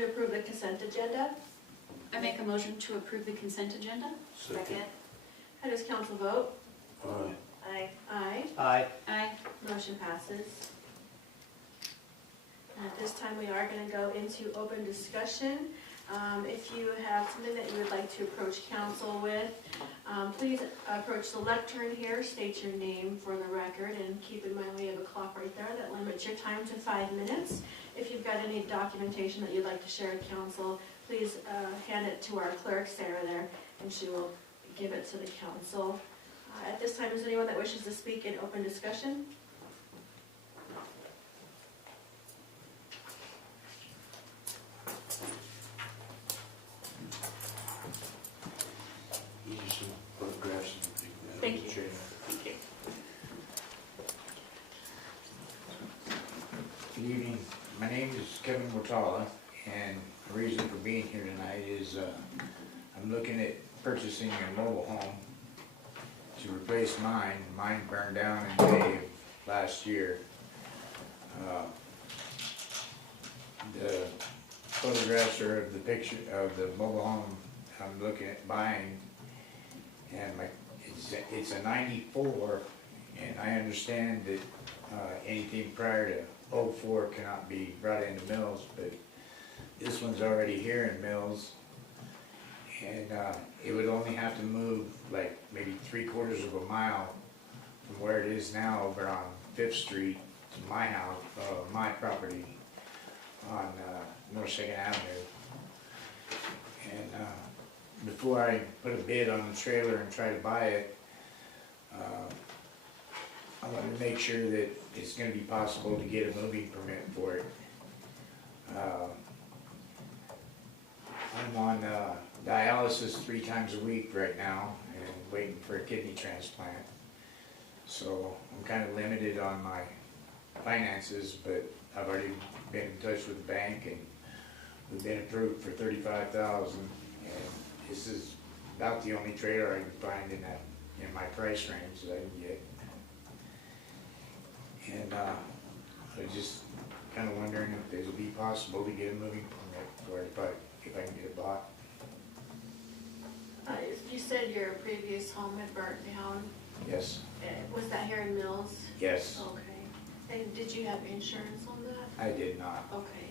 to approve the consent agenda? I make a motion to approve the consent agenda. Second. How does council vote? Aye. Aye. Aye. Aye. Aye. Motion passes. At this time, we are going to go into open discussion. If you have something that you would like to approach council with, please approach the lectern here, state your name for the record, and keep in mind we have a clock right there that limits your time to 5 minutes. If you've got any documentation that you'd like to share with council, please hand it to our clerk, Sarah, there, and she will give it to the council. At this time, is there anyone that wishes to speak in open discussion? You just photographs and things. Thank you. Chair. Thank you. Good evening. My name is Kevin Mortala, and the reason for being here tonight is I'm looking at purchasing a mobile home to replace mine. Mine burned down in May of last year. The photographs are of the picture of the mobile home I'm looking at buying, and it's a 94, and I understand that anything prior to 04 cannot be brought into Mills, but this one's already here in Mills, and it would only have to move like maybe 3/4 of a mile from where it is now over on 5th Street to my house, my property on North 2nd Avenue. And before I put a bid on the trailer and try to buy it, I want to make sure that it's going to be possible to get a moving permit for it. I'm on dialysis 3 times a week right now and waiting for a kidney transplant. So I'm kind of limited on my finances, but I've already been in touch with the bank and we've been approved for $35,000, and this is about the only trailer I can find in my price range that I can get. And I was just kind of wondering if it would be possible to get a moving permit for it if I can get it bought. You said your previous home had burnt down. Yes. Was that here in Mills? Yes. Okay. And did you have insurance on that? I did not. Okay.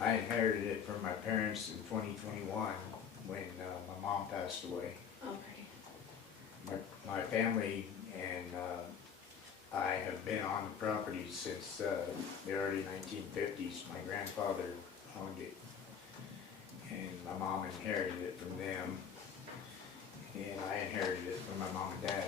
I inherited it from my parents in 2021 when my mom passed away. Okay. My family and I have been on the property since the early 1950s. My grandfather owned it, and my mom inherited it from them, and I inherited it from my mom and dad.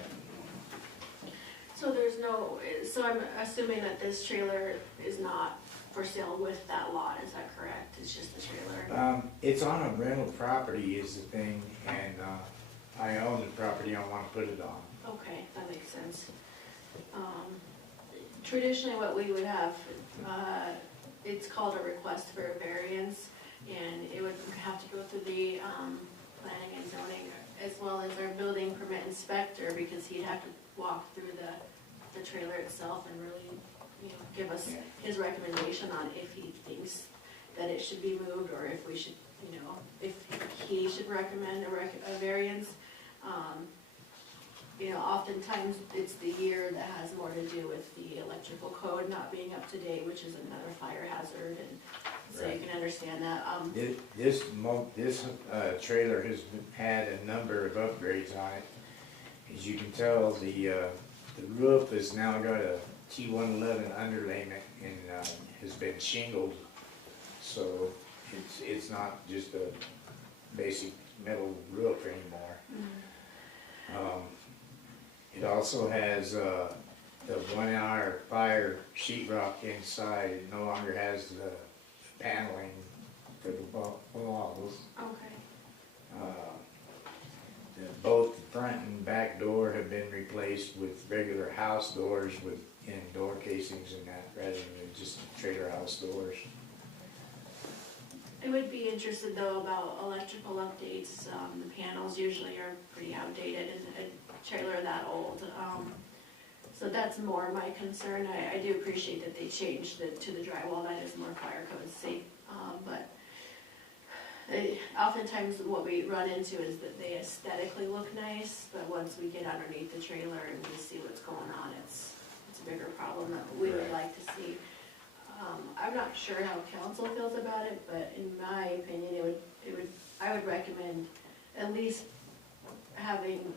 So I'm assuming that this trailer is not for sale with that lot, is that correct? It's just the trailer? It's on a rental property is the thing, and I own the property I want to put it on. Okay, that makes sense. Traditionally what we would have, it's called a request for a variance, and it would have to go through the planning and zoning as well as our building permit inspector, because he'd have to walk through the trailer itself and really, give us his recommendation on if he thinks that it should be moved, or if we should, if he should recommend a variance. Oftentimes it's the year that has more to do with the electrical code not being up to date, which is another fire hazard, and so you can understand that. This trailer has had a number of upgrades on it. As you can tell, the roof has now got a T111 underlayment and has been shingled, so it's not just a basic metal roof anymore. Mm-hmm. It also has the 1-hour fire sheetrock inside. It no longer has the paneling for the walls. Okay. Both the front and back door have been replaced with regular house doors with door casings and that, rather than just trailer house doors. I would be interested though about electrical updates. The panels usually are pretty outdated in a trailer that old. So that's more my concern. I do appreciate that they changed to the drywall. That is more fire code safe. But oftentimes what we run into is that they aesthetically look nice, but once we get underneath the trailer and we see what's going on, it's a bigger problem that we would Right. like to see. I'm not sure how council feels about it, but in my opinion, I would recommend at least having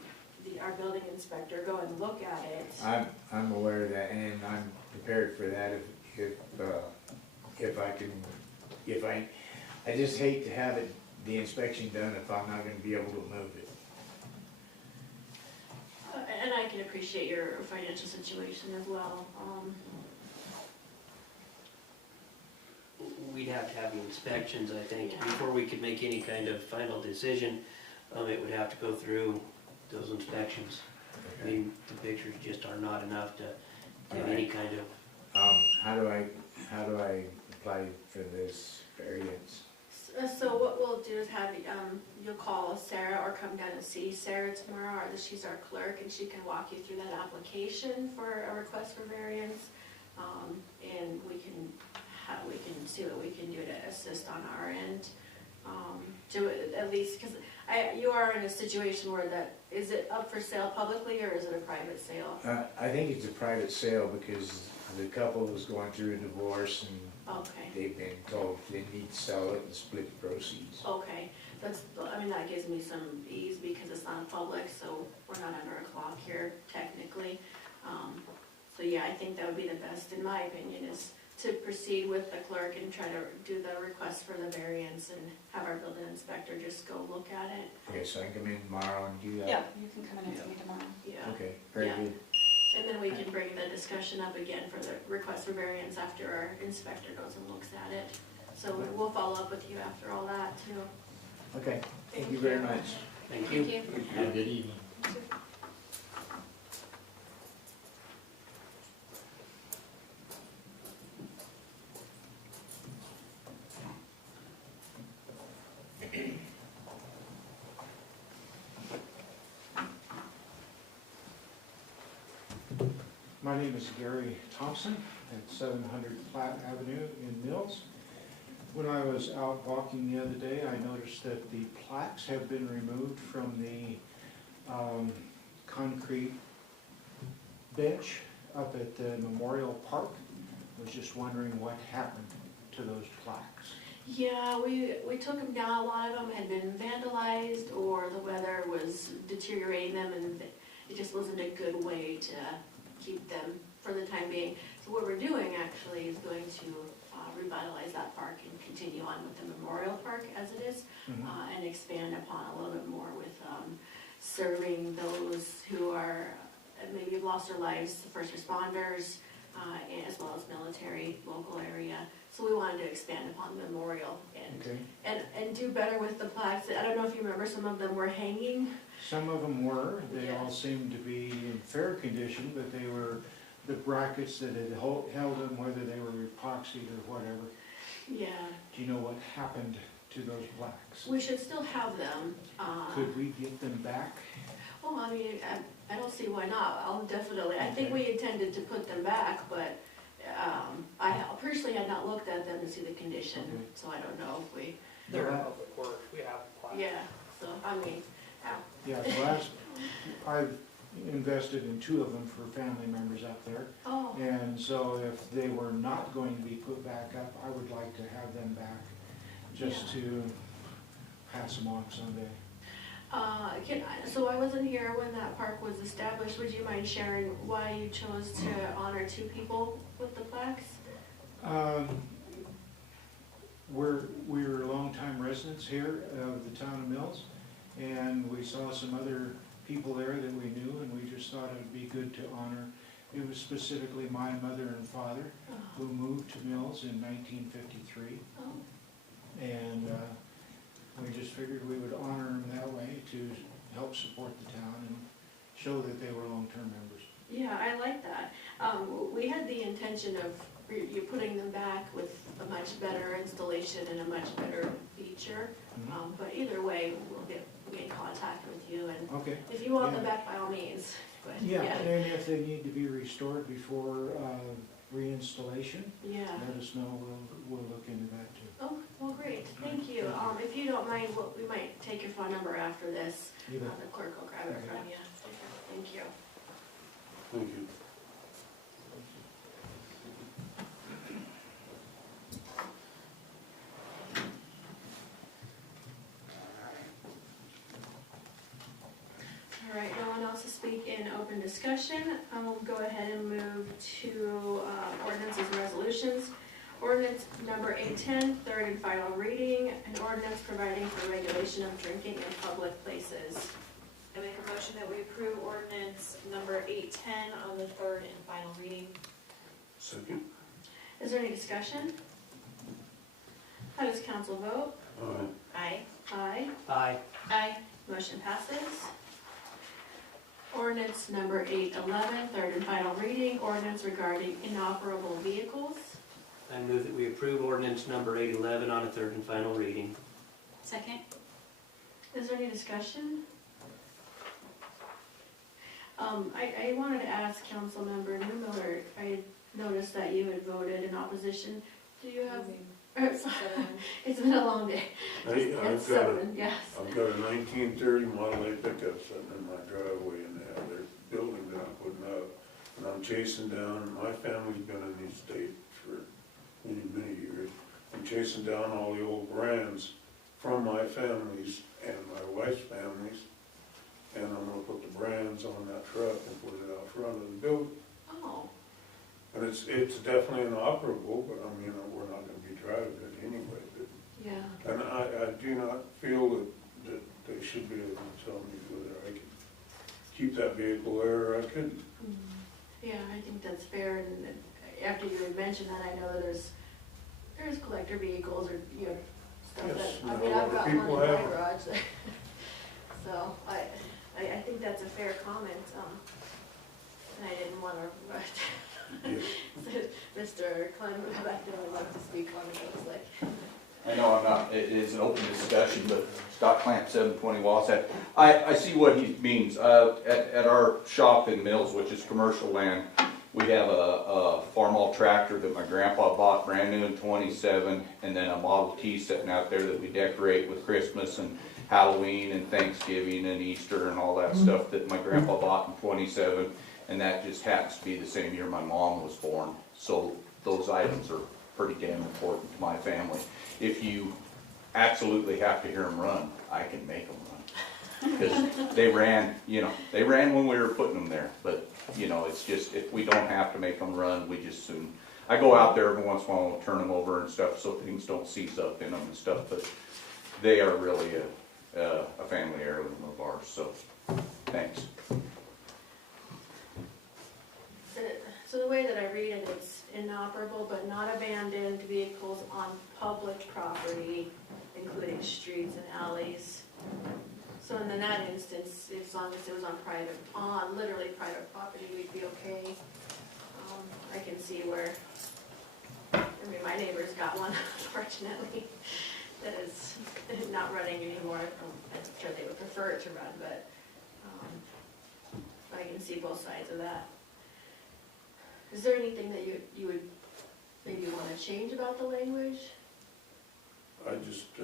our building inspector go and look at it. I'm aware of that, and I'm prepared for that if I just hate to have the inspection done if I'm not gonna be able to move it. And I can appreciate your financial situation as well. We'd have to have the inspections, I think, before we could make any kind of final decision. It would have to go through those inspections. I mean, the pictures just are not enough to give any kind of, How do I apply for this variance? So what we'll do is have, you'll call Sarah or come down and see Sarah tomorrow, or she's our clerk, and she can walk you through that application for a request for variance. And we can see what we can do to assist on our end. Do it at least, because you are in a situation where is it up for sale publicly or is it a private sale? I think it's a private sale because the couple was going through a divorce and Okay, they've been told they need to sell it and split the proceeds. okay, that gives me some ease because it's not public, so we're not under a clock here technically. So yeah, I think that would be the best, in my opinion, is to proceed with the clerk and try to do the request for the variance and have our building inspector just go look at it. Okay, so I can come in tomorrow and do that? Yeah, you can come in and see me tomorrow. Yeah, Okay, very Yeah. good. and then we can bring the discussion up again for the request for variance after our inspector goes and looks at it. So we'll follow up with you after all that too. Okay, thank you very much. thank you. Thank you. Have a good evening. My name is Gary Thompson at 700 Platt Avenue in Mills. When I was out walking the other day, I noticed that the plaques have been removed from the concrete bench up at the Memorial Park. I was just wondering what happened to those plaques. Yeah, we took them down. A lot of them had been vandalized or the weather was deteriorating them and it just wasn't a good way to keep them for the time being. So what we're doing actually is going to revitalize that park and continue on with the Memorial Park as it is, and expand upon a little bit more with serving those who are maybe have lost their lives, the first responders, as well as military, local area. So we wanted to expand upon the memorial Okay. and do better with the plaques. I don't know if you remember, some of them were hanging. Some of them were, they Yeah. all seemed to be in fair condition, but they were the brackets that had held them, whether they were epoxied or whatever. Yeah, Do you know what happened to those plaques? we should still have them. Could we get them back? Well, I mean, I don't see why not. I'll definitely, I think we intended to put them back, but I personally had not looked at them to see the condition, Okay. so I don't know if we, They're public works, we have plaques. yeah, so, I mean, Yeah, I've invested in 2 of them for family members up there. oh, And so if they were not going to be put back up, I would like to have them back, just to pass them on someday. so I wasn't here when that park was established. Would you mind sharing why you chose to honor 2 people with the plaques? We're longtime residents here of the town of Mills, and we saw some other people there that we knew, and we just thought it would be good to honor. It was specifically my mother and father who moved to Mills in 1953, Oh, and we just figured we would honor them that way to help support the town and show that they were long-term members. yeah, I like that. We had the intention of you putting them back with a much better installation and a much better feature. But either way, we'll get in contact with you, and Okay. if you want them Yeah. back, by all means. But Yeah, and if they need to be restored before reinstallation, yeah. let us know, we'll look into that too. Oh, well, great, thank you. If if you don't mind, we might take your phone number after this. You bet. The clerk will grab it from you. Thank you. Thank you. All right, no one else to speak in open discussion. We'll go ahead and move to ordinances and resolutions. Ordinance number 810, third and final reading, an ordinance providing for regulation of drinking in public places. I make a motion that we approve ordinance number 810 on the third and final reading. Second? Is there any discussion? How does council vote? Aye. Aye. Aye. Aye. Aye. Motion passes. Ordinance number 811, third and final reading, ordinance regarding inoperable vehicles. I move that we approve ordinance number 811 on a third and final reading. Second? Is there any discussion? I wanted to ask Councilmember Newmiller, I noticed that you had voted in opposition. Do you have, it's been a long day. Hey, It's I've got a, seven, yes. I've got a 1930 Model A pickup sitting in my driveway, and they have their building that I'm putting up. And I'm chasing down, my family's been in the state for many, many years. I'm chasing down all the old brands from my families and my wife's families. And I'm gonna put the brands on that truck and put it out front of the building. Oh, And it's definitely inoperable, but I mean, we're not gonna be driving it anyway. But yeah. and I do not feel that they should be able to tell me whether I can keep that vehicle there or I couldn't. Yeah, I think that's fair, and after you had mentioned that, I know that there's collector vehicles or, you know, stuff Yes, that, I no, mean, I've got one in people my have 'em. garage. So, I think that's a fair comment, and I didn't wanna, Yes. Mr. Klein would back there would like to speak on it, I was like, I know I'm not, it is an open discussion, but Scott Clamp, 720 Wasatch. I see what he means. At our shop in Mills, which is commercial land, we have a Farmall tractor that my grandpa bought brand new in 27, and then a Model T sitting out there that we decorate with Christmas and Halloween and Thanksgiving and Easter and all that stuff that my grandpa bought in 27, and that just happens to be the same year my mom was born. So those items are pretty damn important to my family. If you absolutely have to hear them run, I can make them run. Because they ran when we were putting them there. But, you know, it's just, if we don't have to make them run, we just soon, I go out there every once in a while and turn them over and stuff so things don't seize up in them and stuff. But they are really a family heirloom of ours, so thanks. so the way that I read it, it's inoperable but not abandoned vehicles on public property, including streets and alleys. So in that instance, as long as it was on literally private property, we'd be okay. I can see where, I mean, my neighbor's got one, unfortunately, that is not running anymore. I'm sure they would prefer it to run, but I can see both sides of that. Is there anything that you would maybe want to change about the language? I just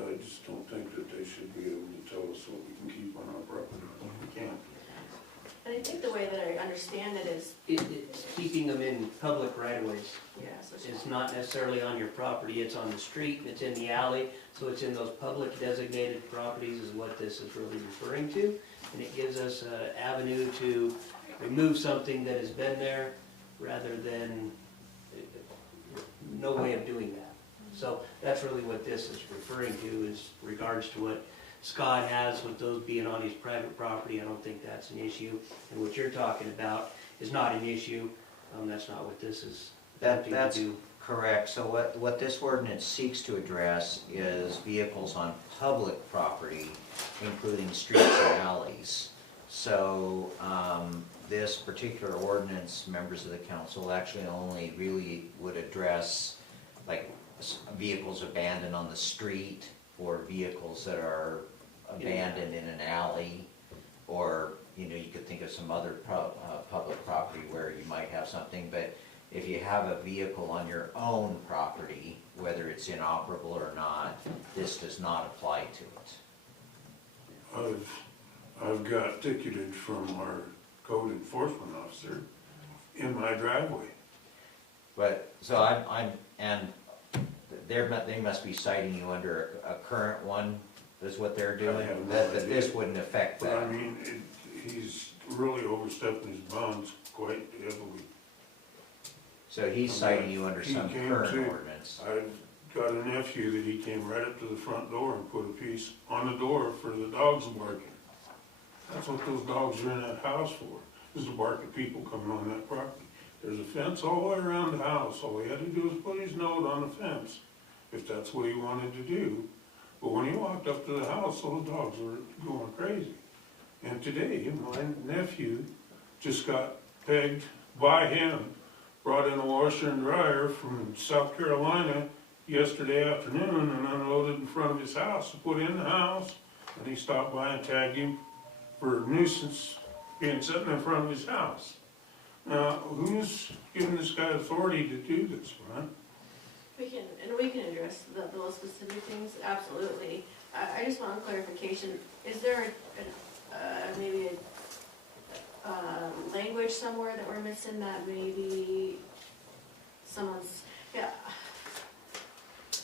don't think that they should be able to tell us what we can keep on our property. We can't. And I think the way that I understand it is, It's keeping them in public right-of-ways. yeah, so It's not necessarily on your property, it's on the street, it's in the alley, so it's in those public designated properties is what this is really referring to. And it gives us an avenue to remove something that has been there rather than no way of doing that. So that's really what this is referring to, is regards to what Scott has with those being on his private property. I don't think that's an issue. And what you're talking about is not an issue. That's not what this is attempting to That's do. correct. So what this ordinance seeks to address is vehicles on public property, including streets and alleys. So this particular ordinance, members of the council, actually only really would address like vehicles abandoned on the street, or vehicles that are abandoned in an alley, or, you know, you could think of some other public property where you might have something, but If you have a vehicle on your own property, whether it's inoperable or not, this does not apply to it. I've got ticketed from our code enforcement officer in my driveway. But, so and they must be citing you under a current one, is what they're doing? I have no That idea. this wouldn't affect But that. I mean, he's really overstepping his bounds quite heavily. So he's citing you under He some came current to- ordinance. I've got a nephew that he came right up to the front door and put a piece on the door for the dogs barking. That's what those dogs are in that house for, is to bark at people coming on that property. There's a fence all the way around the house, all he had to do was put his note on the fence, if that's what he wanted to do. But when he walked up to the house, those dogs were going crazy. And today, my nephew just got pegged by him, brought in a washer and dryer from South Carolina yesterday afternoon and unloaded in front of his house to put in the house. And he stopped by and tagged him for nuisance being sitting in front of his house. Now, who's giving this guy authority to do this, right? We can address those specific things, absolutely. I just want clarification. Is there maybe a language somewhere that we're missing that maybe someone's, yeah,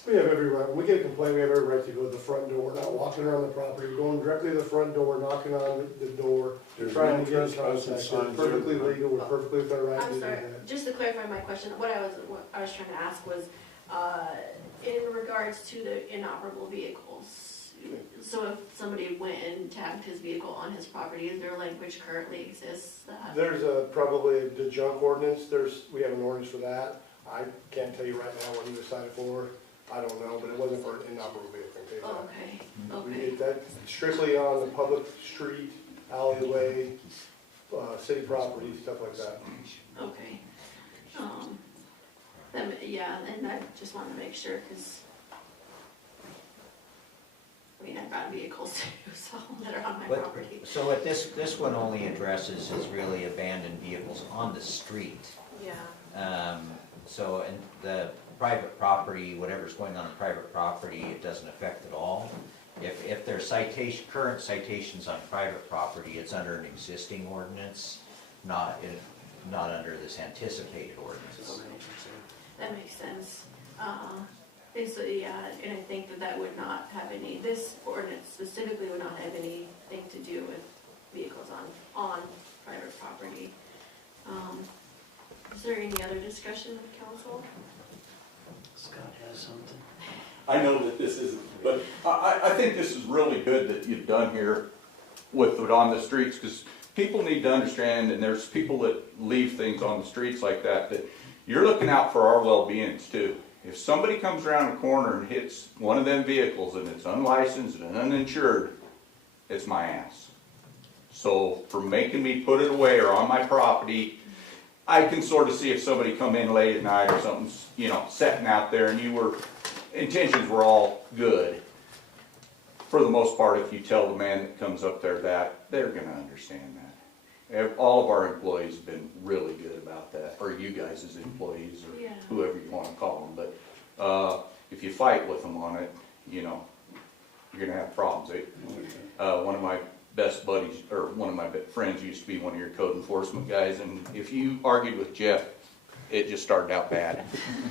We have every right, when we get a complaint, we have every right to go to the front door, not walking around the property, going directly to the front door, knocking on the door, There's trying no to get in trespassing contact. signs It's perfectly everywhere. legal, we're perfectly within our right to I'm do sorry, that. just to clarify my question, what I was trying to ask was, in regards to the inoperable vehicles. So if somebody went and tagged his vehicle on his property, is there language currently exists that? There's probably the junk ordinance, we have an ordinance for that. I can't tell you right now what he decided for, I don't know, but it wasn't for an inoperable vehicle. Okay? Oh, okay, We okay, did that strictly on the public street, alleyway, city property, stuff like that. okay. Yeah, and I just wanted to make sure, because, I mean, I've got vehicles too, so, that are on my But- property. So what this one only addresses is really abandoned vehicles on the street. Yeah. So in the private property, whatever's going on in private property, it doesn't affect at all. If there's current citations on private property, it's under an existing ordinance, not under this anticipated ordinance. That makes sense. And so, yeah, and I think that would not have this ordinance specifically would not have anything to do with vehicles on private property. Is there any other discussion with council? Scott has something. I know that this isn't, but I think this is really good that you've done here with it on the streets, because people need to understand, and there's people that leave things on the streets like that you're looking out for our well-beings too. If somebody comes around a corner and hits one of them vehicles and it's unlicensed and uninsured, it's my ass. So for making me put it away or on my property, I can sort of see if somebody come in late at night or something's, sitting out there and intentions were all good. For the most part, if you tell the man that comes up there that, they're gonna understand that. All of our employees have been really good about that, or you guys as employees, or Yeah. whoever you wanna call them, but, if you fight with them on it, you're gonna have problems. One of my best buddies, or one of my friends used to be one of your code enforcement guys, and if you argued with Jeff, it just started out bad.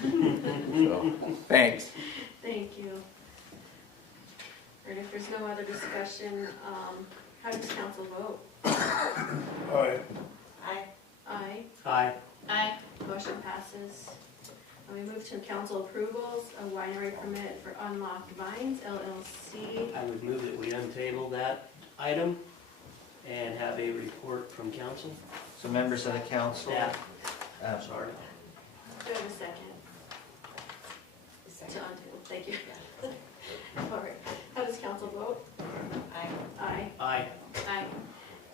So, thanks. Thank you. And if there's no other discussion, how does council vote? Aye. Aye. Aye. Aye. Motion passes. And we move to council approvals, a winery permit for Unlocked Vines LLC. I would move that we untable that item and have a report from council. So members of the council, Staff, uh, sorry. Do I have a second? To untable, thank you. All right, how does council vote? Aye. Aye. Aye. Aye.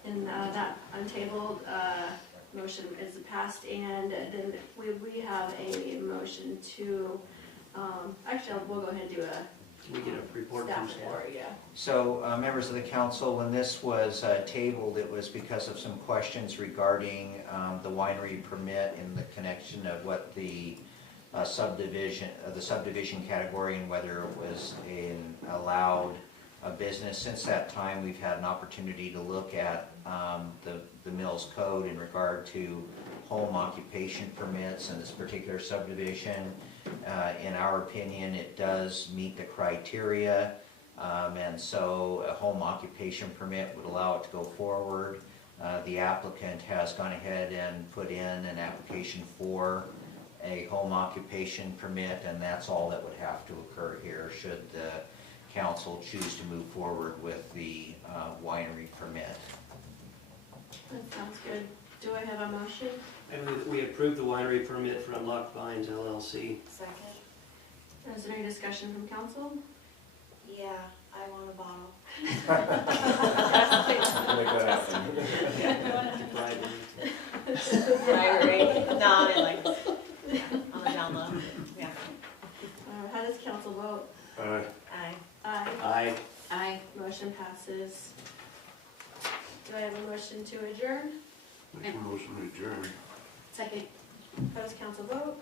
And that untabled motion is passed, and then we have a motion to, actually, we'll go ahead and do a Can we get a report from staff staff? report, yeah. So, members of the council, when this was tabled, it was because of some questions regarding the winery permit in the connection of what the subdivision category and whether it was an allowed business. Since that time, we've had an opportunity to look at the Mills Code in regard to home occupation permits in this particular subdivision. In our opinion, it does meet the criteria, and so a home occupation permit would allow it to go forward. The applicant has gone ahead and put in an application for a home occupation permit, and that's all that would have to occur here should the council choose to move forward with the winery permit. That sounds good. Do I have a motion? And we approved the winery permit for Unlocked Vines LLC. Second. Is there any discussion from council? Yeah, I want a bottle. Make that happen. Bribery. No, I mean like, on the down low. Yeah. How does council vote? Aye. Aye. Aye. Aye. Aye. Motion passes. Do I have a motion to adjourn? Make a motion to adjourn. Second. How does council vote?